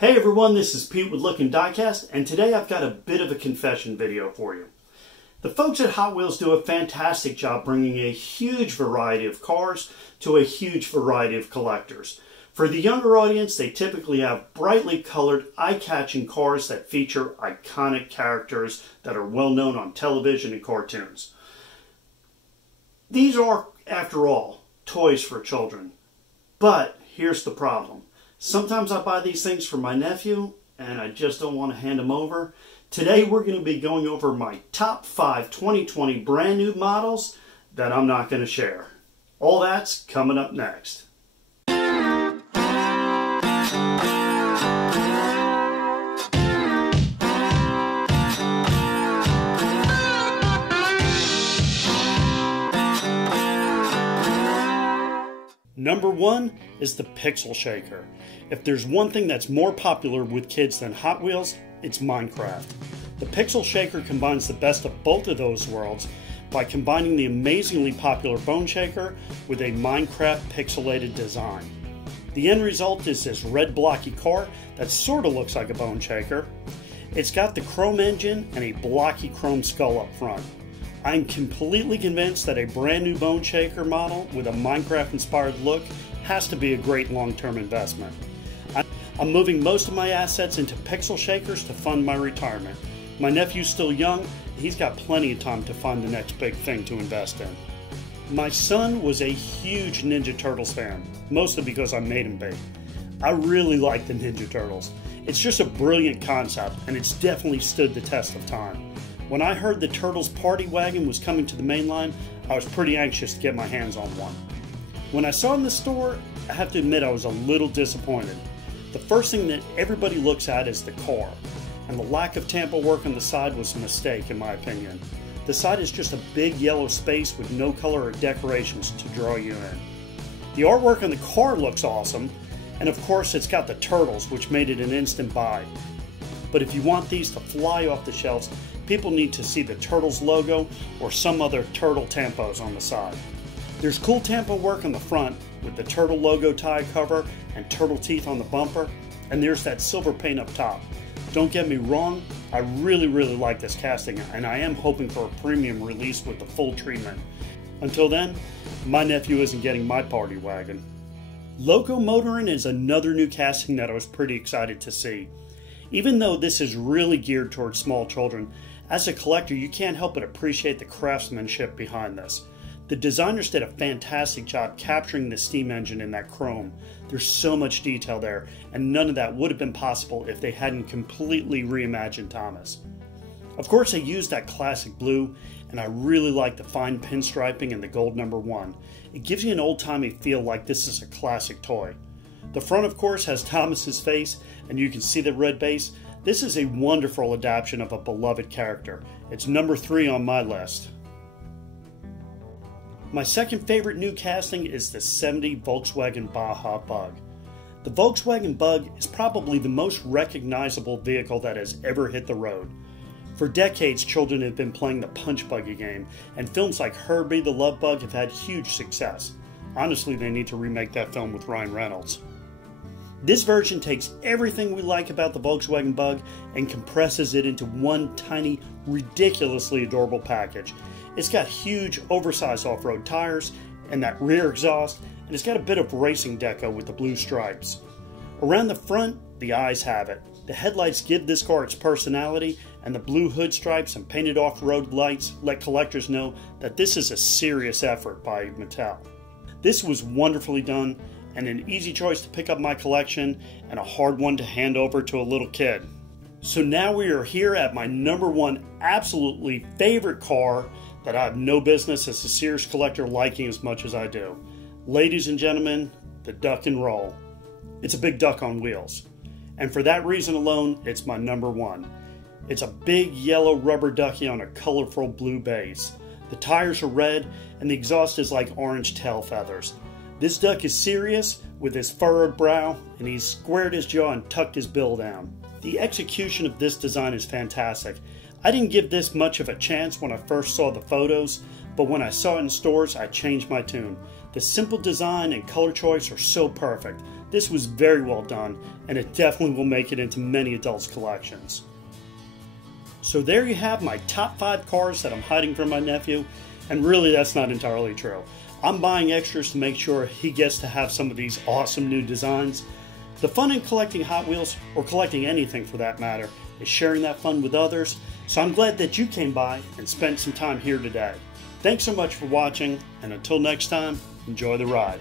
Hey everyone, this is Pete with Lookin' Diecast, and today I've got a bit of a confession video for you. The folks at Hot Wheels do a fantastic job bringing a huge variety of cars to a huge variety of collectors. For the younger audience, they typically have brightly colored, eye-catching cars that feature iconic characters that are well known on television and cartoons. These are, after all, toys for children. But here's the problem. Sometimes I buy these things for my nephew, and I just don't want to hand them over. Today we're going to be going over my top 5 2020 brand new models that I'm not going to share. All that's coming up next. Number 1 is the Pixel Shaker. If there's one thing that's more popular with kids than Hot Wheels, it's Minecraft. The Pixel Shaker combines the best of both of those worlds by combining the amazingly popular Bone Shaker with a Minecraft pixelated design. The end result is this red blocky car that sort of looks like a Bone Shaker. It's got the chrome engine and a blocky chrome skull up front. I'm completely convinced that a brand new Bone Shaker model with a Minecraft inspired look has to be a great long-term investment. I'm moving most of my assets into Pixel Shakers to fund my retirement. My nephew's still young, he's got plenty of time to find the next big thing to invest in. My son was a huge Ninja Turtles fan, mostly because I made him be. I really like the Ninja Turtles. It's just a brilliant concept, and it's definitely stood the test of time. When I heard the Turtles Party Wagon was coming to the main line, I was pretty anxious to get my hands on one. When I saw it in the store, I have to admit I was a little disappointed. The first thing that everybody looks at is the car, and the lack of tampo work on the side was a mistake in my opinion. The side is just a big yellow space with no color or decorations to draw you in. The artwork on the car looks awesome, and of course it's got the turtles, which made it an instant buy. But if you want these to fly off the shelves, people need to see the Turtles logo or some other turtle tampos on the side. There's cool tampo work on the front with the turtle logo tie cover and turtle teeth on the bumper, and there's that silver paint up top. Don't get me wrong, I really like this casting, and I am hoping for a premium release with the full treatment. Until then, my nephew isn't getting my party wagon. Loco Motorin is another new casting that I was pretty excited to see. Even though this is really geared towards small children, as a collector you can't help but appreciate the craftsmanship behind this. The designers did a fantastic job capturing the steam engine in that chrome. There's so much detail there, and none of that would have been possible if they hadn't completely reimagined Thomas. Of course they used that classic blue, and I really like the fine pinstriping and the gold number 1. It gives you an old-timey feel like this is a classic toy. The front, of course, has Thomas's face, and you can see the red base. This is a wonderful adaptation of a beloved character. It's number 3 on my list. My second favorite new casting is the '70 Volkswagen Baja Bug. The Volkswagen Bug is probably the most recognizable vehicle that has ever hit the road. For decades, children have been playing the punch buggy game, and films like Herbie the Love Bug have had huge success. Honestly, they need to remake that film with Ryan Reynolds. This version takes everything we like about the Volkswagen Bug and compresses it into one tiny, ridiculously adorable package. It's got huge, oversized off-road tires and that rear exhaust, and it's got a bit of racing deco with the blue stripes. Around the front, the eyes have it. The headlights give this car its personality, and the blue hood stripes and painted off-road lights let collectors know that this is a serious effort by Mattel. This was wonderfully done, and an easy choice to pick up my collection, and a hard one to hand over to a little kid. So now we are here at my number 1 absolutely favorite car that I have no business as a Sears collector liking as much as I do. Ladies and gentlemen, the Duck and Roll. It's a big duck on wheels, and for that reason alone, it's my number 1. It's a big yellow rubber ducky on a colorful blue base. The tires are red, and the exhaust is like orange tail feathers. This duck is serious with his furrowed brow, and he's squared his jaw and tucked his bill down. The execution of this design is fantastic. I didn't give this much of a chance when I first saw the photos, but when I saw it in stores, I changed my tune. The simple design and color choice are so perfect. This was very well done, and it definitely will make it into many adults' collections. So there you have my top 5 cars that I'm hiding from my nephew, and really that's not entirely true. I'm buying extras to make sure he gets to have some of these awesome new designs. The fun in collecting Hot Wheels, or collecting anything for that matter, is sharing that fun with others, so I'm glad that you came by and spent some time here today. Thanks so much for watching, and until next time, enjoy the ride.